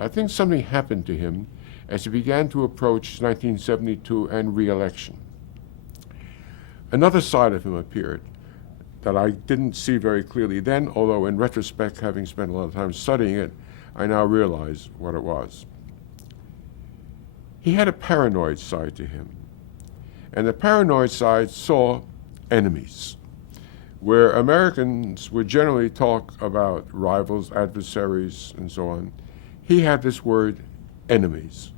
I think something happened to him as he began to approach 1972 and re-election. Another side of him appeared that I didn't see very clearly then, although in retrospect, having spent a lot of time studying it, I now realize what it was. He had a paranoid side to him. And the paranoid side saw enemies. Where Americans would generally talk about rivals, adversaries, and so on, he had this word, enemies,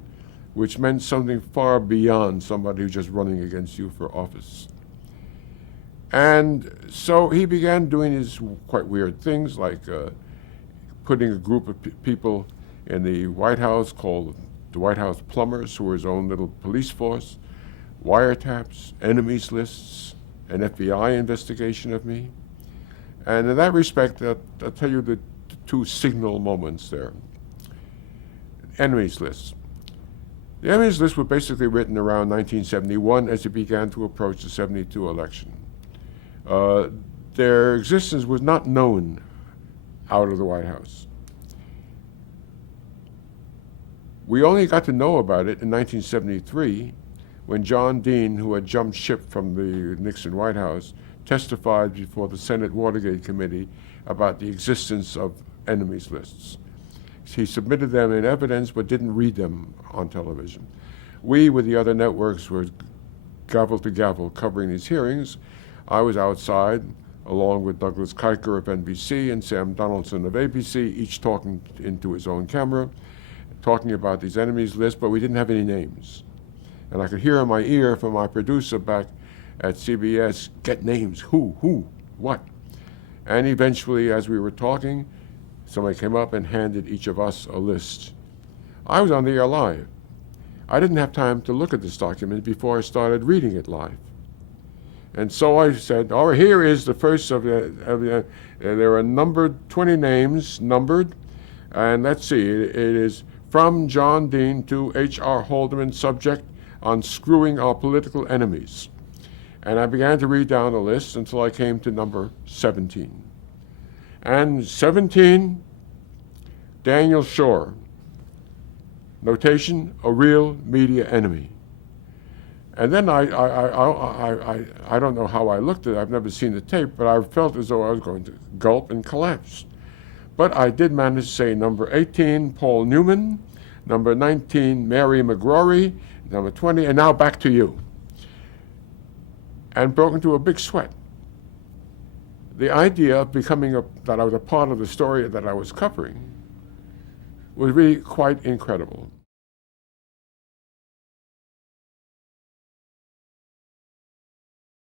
which meant something far beyond somebody who's just running against you for office. And so he began doing these quite weird things, like putting a group of people in the White House called the White House Plumbers, who were his own little police force, wiretaps, enemies lists, an FBI investigation of me. And in that respect, I'll tell you the two signal moments there. Enemies lists. The enemies lists were basically written around 1971 as it began to approach the 72 election. Their existence was not known out of the White House. We only got to know about it in 1973 when John Dean, who had jumped ship from the Nixon White House, testified before the Senate Watergate Committee about the existence of enemies lists. He submitted them in evidence but didn't read them on television. We, with the other networks, were gavel to gavel covering these hearings. I was outside, along with Douglas Kiker of NBC and Sam Donaldson of ABC, each talking into his own camera, talking about these enemies lists, but we didn't have any names. And I could hear in my ear from my producer back at CBS, get names, who, what? And eventually, as we were talking, somebody came up and handed each of us a list. I was on the air live. I didn't have time to look at this document before I started reading it live. And so I said, oh, here is the first of the there are numbered 20 names, numbered, and let's see, it is from John Dean to H.R. Haldeman, subject, unscrewing our political enemies. And I began to read down the list until I came to number 17. And 17, Daniel Schorr. Notation, a real media enemy. And then I don't know how I looked at it. I've never seen the tape, but I felt as though I was going to gulp and collapse. But I did manage to say number 18, Paul Newman, number 19, Mary McGrory, number 20, and now back to you. And broke into a big sweat. The idea of becoming that I was a part of the story that I was covering was really quite incredible.